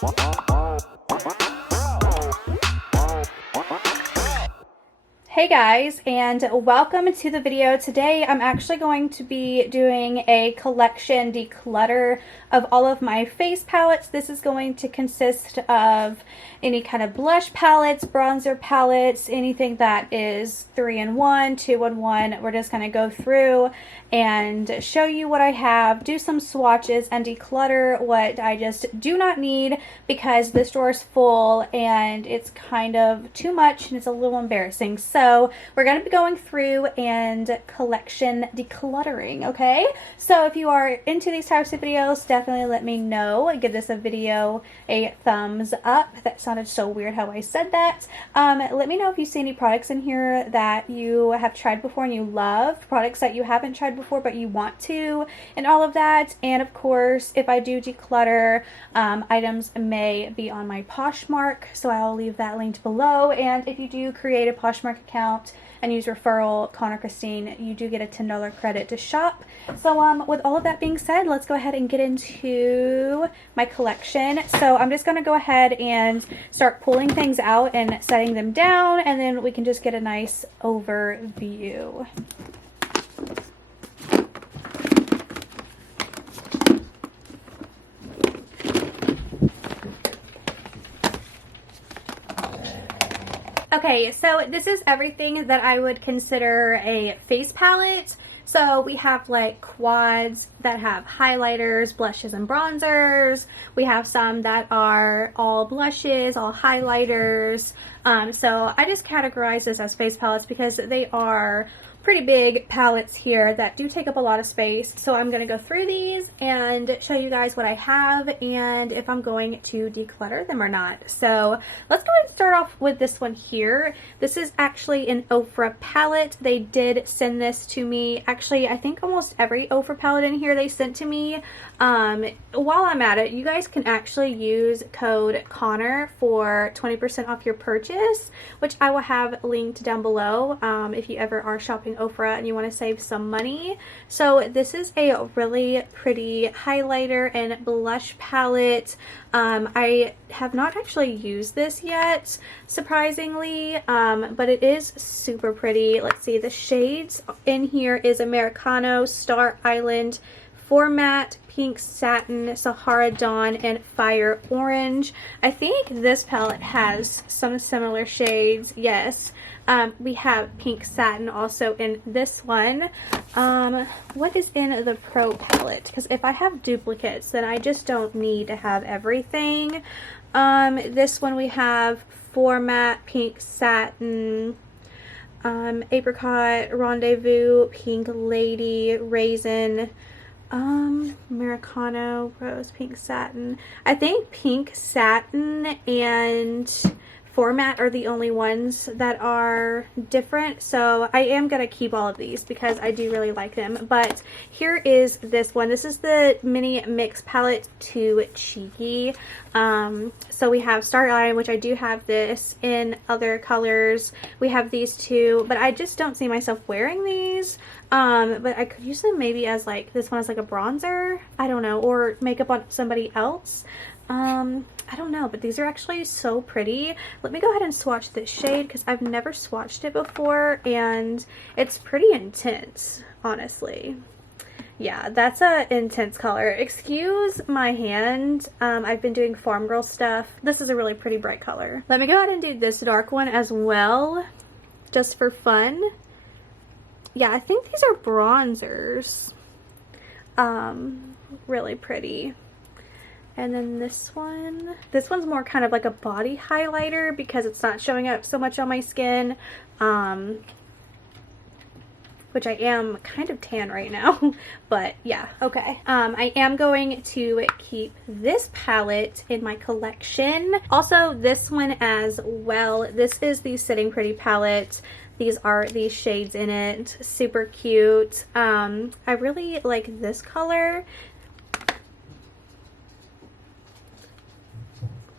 Hey guys, and welcome to the video. Today I'm actually going to be doing a collection declutter of all of my face palettes. This is going to consist of any kind of blush palettes, bronzer palettes, anything that is 3-in-1, 2-in-1. We're just going to go through and show you what I have, do some swatches, and declutter what I just do not need because the store is full and it's kind of too much and it's a little embarrassing. So we're going to be going through and collection decluttering, okay? So if you are into these types of videos, definitely let me know. Give this video a thumbs up. That sounded so weird how I said that. Let me know if you see any products in here that you have tried before and you love, products that you haven't tried before but you want to, and all of that. And of course, if I do declutter, items may be on my Poshmark, so I'll leave that linked below. And if you do create a Poshmark account and use referral Connor Krystyn, you do get a $10 credit to shop. So with all of that being said, let's go ahead and get into my collection. So I'm just going to go ahead and start pulling things out and setting them down, and then we can just get a nice overview. Okay, so this is everything that I would consider a face palette. So we have like quads that have highlighters, blushes, and bronzers. We have some that are all blushes, all highlighters. So I just categorize this as face palettes because they are pretty big palettes here that do take up a lot of space. So I'm going to go through these and show you guys what I have and if I'm going to declutter them or not. So let's go ahead and start off with this one here. This is actually an Ofra palette. They did send this to me. Actually, I think almost every Ofra palette in here they sent to me. While I'm at it, you guys can actually use code Connor for 20% off your purchase, which I will have linked down below if you ever are shopping Ofra and you want to save some money. So this is a really pretty highlighter and blush palette. I have not actually used this yet, surprisingly, but it is super pretty. Let's see, the shades in here is Americano, Star Island, Format, Pink Satin, Sahara Dawn, and Fire Orange. I think this palette has some similar shades, yes. We have Pink Satin also in this one. What is in the Pro palette? Because if I have duplicates, then I just don't need to have everything. This one we have Format, Pink Satin, Apricot, Rendezvous, Pink Lady, Raisin, Americano, Rose, Pink Satin. I think Pink Satin and Format are the only ones that are different, so I am going to keep all of these because I do really like them. But here is this one. This is the mini mix palette to Cheeky. So we have Star Island, which I do have this in other colors. We have these two, but I just don't see myself wearing these. But I could use them maybe as like, this one is like a bronzer, I don't know, or makeup on somebody else. I don't know, but these are actually so pretty. Let me go ahead and swatch this shade because I've never swatched it before and it's pretty intense, honestly. Yeah, that's a intense color. Excuse my hand. I've been doing farm girl stuff. This is a really pretty bright color. Let me go ahead and do this dark one as well, just for fun. Yeah, I think these are bronzers. Really pretty. And then this one's more kind of like a body highlighter because it's not showing up so much on my skin, which I am kind of tan right now, but yeah, okay. I am going to keep this palette in my collection. Also, this one as well. This is the Sitting Pretty palette. These are these shades in it. Super cute. I really like this color.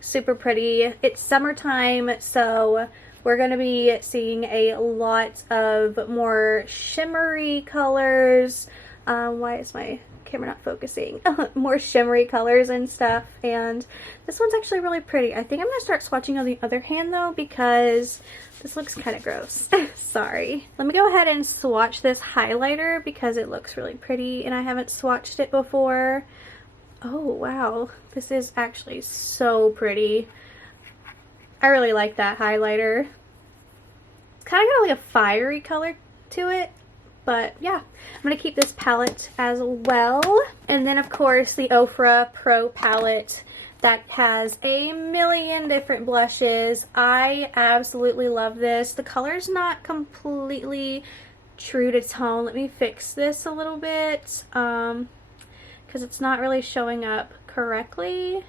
Super pretty. It's summertime, so we're going to be seeing a lot of more shimmery colors. Why is my camera not focusing. More shimmery colors and stuff, and this one's actually really pretty. I think I'm gonna start swatching on the other hand though, because this looks kind of gross. Sorry. Let me go ahead and swatch this highlighter because it looks really pretty and I haven't swatched it before. Oh wow, this is actually so pretty. I really like that highlighter. It's kind of got like a fiery color to it, but yeah, I'm gonna keep this palette as well. And then of course the Ofra Pro palette that has a million different blushes. I absolutely love this. The color's not completely true to tone. Let me fix this a little bit because it's not really showing up correctly.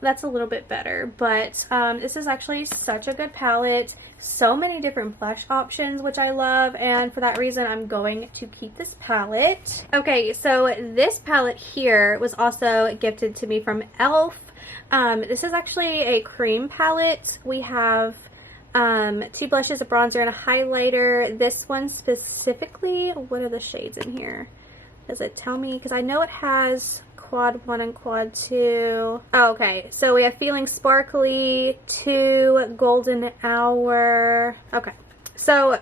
That's a little bit better, but this is actually such a good palette. So many different blush options, which I love, and for that reason I'm going to keep this palette. Okay, so this palette here was also gifted to me from e.l.f. This is actually a cream palette. We have 2 blushes, a bronzer, and a highlighter. This one specifically, what are the shades in here? Does it tell me? Because I know it has quad 1 and quad 2. Oh, okay, so we have Feeling Sparkly, 2, Golden Hour. Okay, so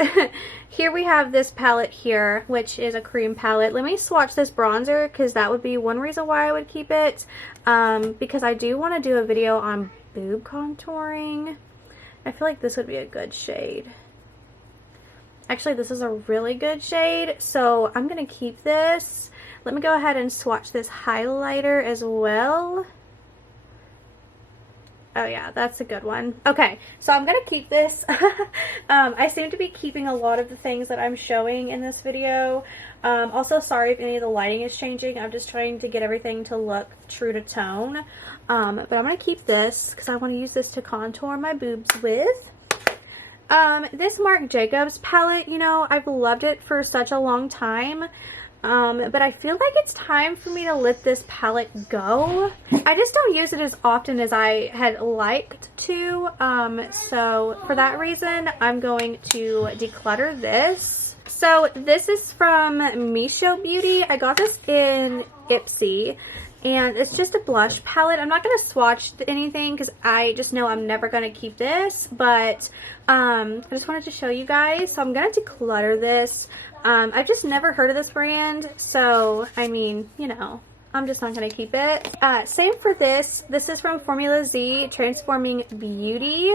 here we have this palette here, which is a cream palette. Let me swatch this bronzer because that would be one reason why I would keep it, because I do want to do a video on boob contouring. I feel like this would be a good shade. Actually, this is a really good shade, so I'm gonna keep this. Let me go ahead and swatch this highlighter as well. Oh yeah, that's a good one. Okay, so I'm gonna keep this. I seem to be keeping a lot of the things that I'm showing in this video. Also, sorry if any of the lighting is changing. I'm just trying to get everything to look true to tone. But I'm gonna keep this because I want to use this to contour my boobs with. This Marc Jacobs palette, you know, I've loved it for such a long time. But I feel like it's time for me to let this palette go. I just don't use it as often as I had liked to. So for that reason, I'm going to declutter this. So this is from Misho Beauty. I got this in Ipsy. And it's just a blush palette. I'm not going to swatch anything because I just know I'm never going to keep this. But I just wanted to show you guys. So I'm going to declutter this. I've just never heard of this brand. So, I mean, you know, I'm just not going to keep it. Same for this. This is from Formula Z, Transforming Beauty.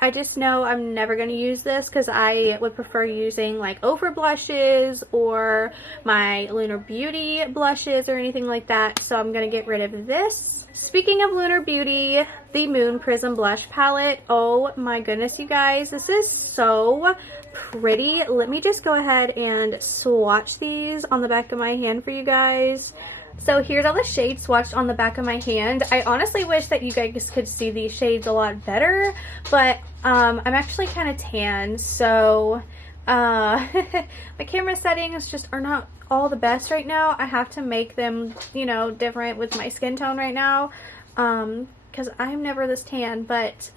I just know I'm never going to use this because I would prefer using like Ofra blushes or my Lunar Beauty blushes or anything like that. So I'm going to get rid of this. Speaking of Lunar Beauty, the Moon Prism Blush Palette. Oh my goodness, you guys. This is so pretty. Let me just go ahead and swatch these on the back of my hand for you guys. So here's all the shades swatched on the back of my hand. I honestly wish that you guys could see these shades a lot better, but I'm actually kind of tan, so my camera settings just are not all the best right now. I have to make them, you know, different with my skin tone right now, because I'm never this tan, but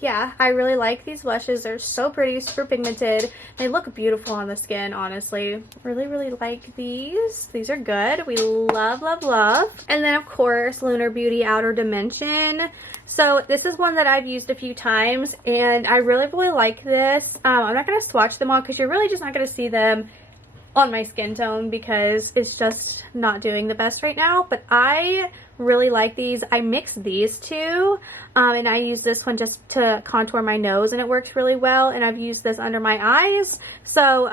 yeah, I really like these blushes. They're so pretty, super pigmented. They look beautiful on the skin, honestly. Really, really like these. These are good. We love, love, love. And then, of course, Lunar Beauty Outer Dimension. So this is one that I've used a few times, and I really, really like this. I'm not going to swatch them all because you're really just not going to see them on my skin tone because it's just not doing the best right now. But I really like these. I mix these two, and I use this one just to contour my nose, and it works really well. And I've used this under my eyes, so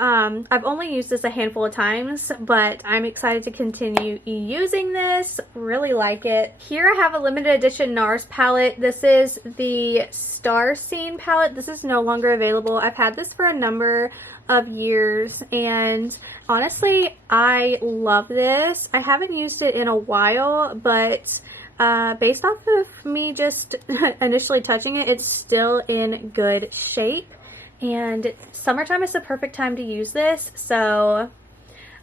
I've only used this a handful of times, but I'm excited to continue using this. Really like it. Here I have a limited edition Nars palette. This is the Star Scene palette. This is no longer available. I've had this for a number of years, and honestly I love this. I haven't used it in a while, but based off of me just initially touching it, it's still in good shape, and summertime is the perfect time to use this, so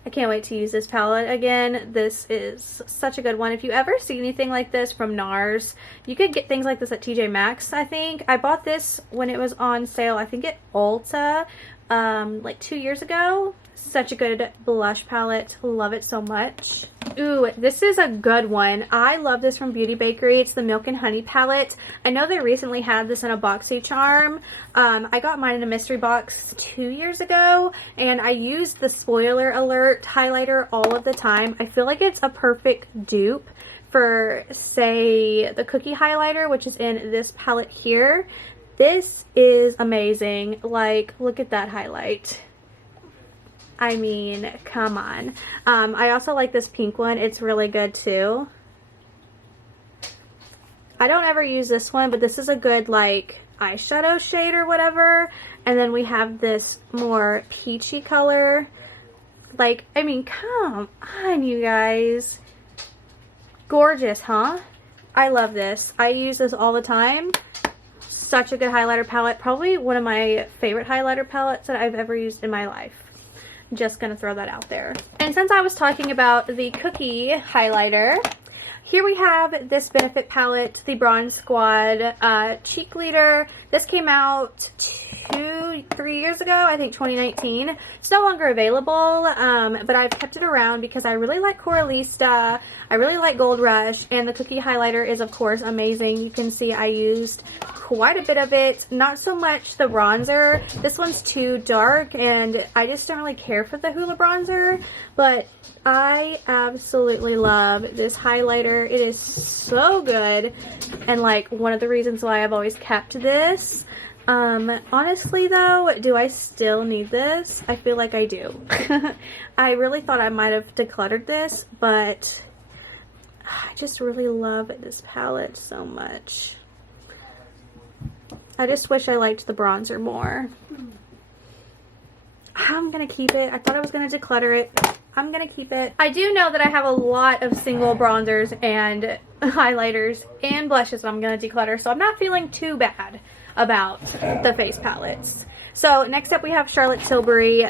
I can't wait to use this palette again. This is such a good one. If you ever see anything like this from Nars, you could get things like this at TJ Maxx, I think. I bought this when it was on sale, I think at Ulta, like 2 years ago. Such a good blush palette. Love it so much. Ooh, this is a good one. I love this from Beauty Bakery. It's the Milk and Honey palette. I know they recently had this in a BoxyCharm. I got mine in a mystery box 2 years ago, and I used the spoiler alert highlighter all of the time. I feel like it's a perfect dupe for, say, the cookie highlighter, which is in this palette here. This is amazing. Like, look at that highlight. I mean, come on. I also like this pink one. It's really good too. I don't ever use this one, but this is a good like eyeshadow shade or whatever. And then we have this more peachy color. Like, I mean, come on, you guys. Gorgeous, huh? I love this. I use this all the time. Such a good highlighter palette. Probably one of my favorite highlighter palettes that I've ever used in my life. Just gonna throw that out there. And since I was talking about the cookie highlighter, here we have this Benefit palette, the Bronze Squad Cheek Leader. This came out 3 years ago, I think 2019. It's no longer available, but I've kept it around because I really like Coralista, I really like Gold Rush, and the cookie highlighter is of course amazing. You can see I used quite a bit of it, not so much the bronzer. This one's too dark and I just don't really care for the Hoola bronzer, but I absolutely love this highlighter. It is so good, and like one of the reasons why I've always kept this. Honestly though, do I still need this? I feel like I do. I really thought I might have decluttered this, but I just really love this palette so much. I just wish I liked the bronzer more. I'm gonna keep it. I thought I was gonna declutter it. I'm gonna keep it. I do know that I have a lot of single bronzers and highlighters and blushes that I'm gonna declutter, so I'm not feeling too bad about the face palettes. So next up we have Charlotte Tilbury.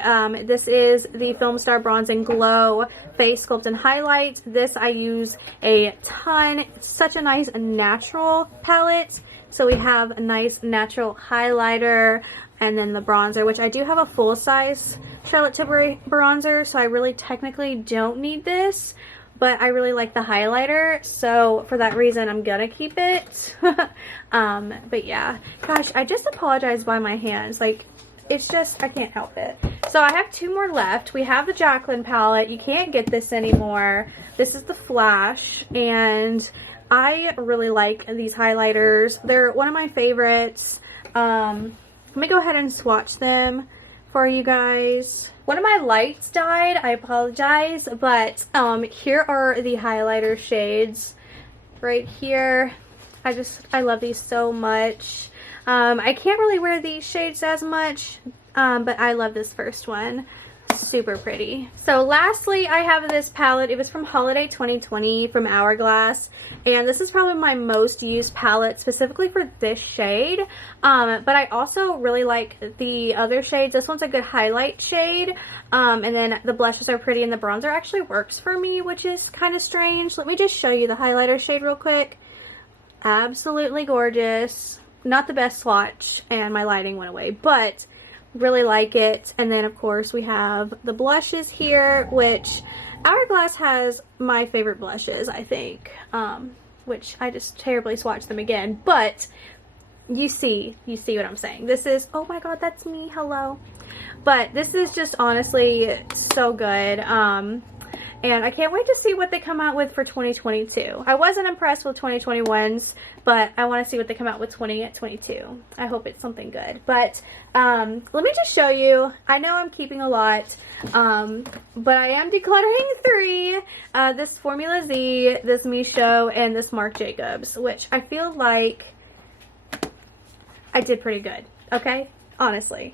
This is the Film Star Bronze and Glow Face Sculpt and Highlight. This I use a ton. It's such a nice natural palette. So we have a nice natural highlighter and then the bronzer, which I do have a full-size Charlotte Tilbury bronzer, so I really technically don't need this, but I really like the highlighter, so for that reason I'm gonna keep it. But yeah, gosh, I just apologize by my hands. Like, it's just, I can't help it. So I have 2 more left. We have the Jaclyn palette. You can't get this anymore. This is the Flash, and I really like these highlighters. They're one of my favorites. Let me go ahead and swatch them for you guys. One of my lights died. I apologize, but here are the highlighter shades right here. I love these so much. I can't really wear these shades as much, but I love this first one. Super pretty. So lastly, I have this palette. It was from Holiday 2020 from Hourglass, and this is probably my most used palette specifically for this shade, but I also really like the other shades. This one's a good highlight shade, and then the blushes are pretty and the bronzer actually works for me, which is kind of strange. Let me just show you the highlighter shade real quick. Absolutely gorgeous. Not the best swatch, and my lighting went away, but really like it. And then of course we have the blushes here, which Hourglass has my favorite blushes, I think, which I just terribly swatched them again, but you see what I'm saying. This is, oh my god, that's me, hello. But this is just honestly so good, and I can't wait to see what they come out with for 2022. I wasn't impressed with 2021's, but I want to see what they come out with 2022. I hope it's something good. But let me just show you. I know I'm keeping a lot, but I am decluttering 3. This Formula Z, this Micho, and this Marc Jacobs, which I feel like I did pretty good, okay? Honestly.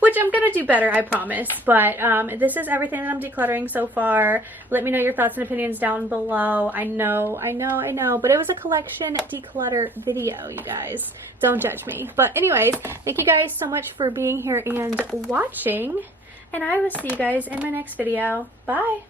Which I'm gonna do better, I promise. But this is everything that I'm decluttering so far. Let me know your thoughts and opinions down below. I know, but it was a collection declutter video, you guys. Don't judge me. But anyways, thank you guys so much for being here and watching, and I will see you guys in my next video. Bye!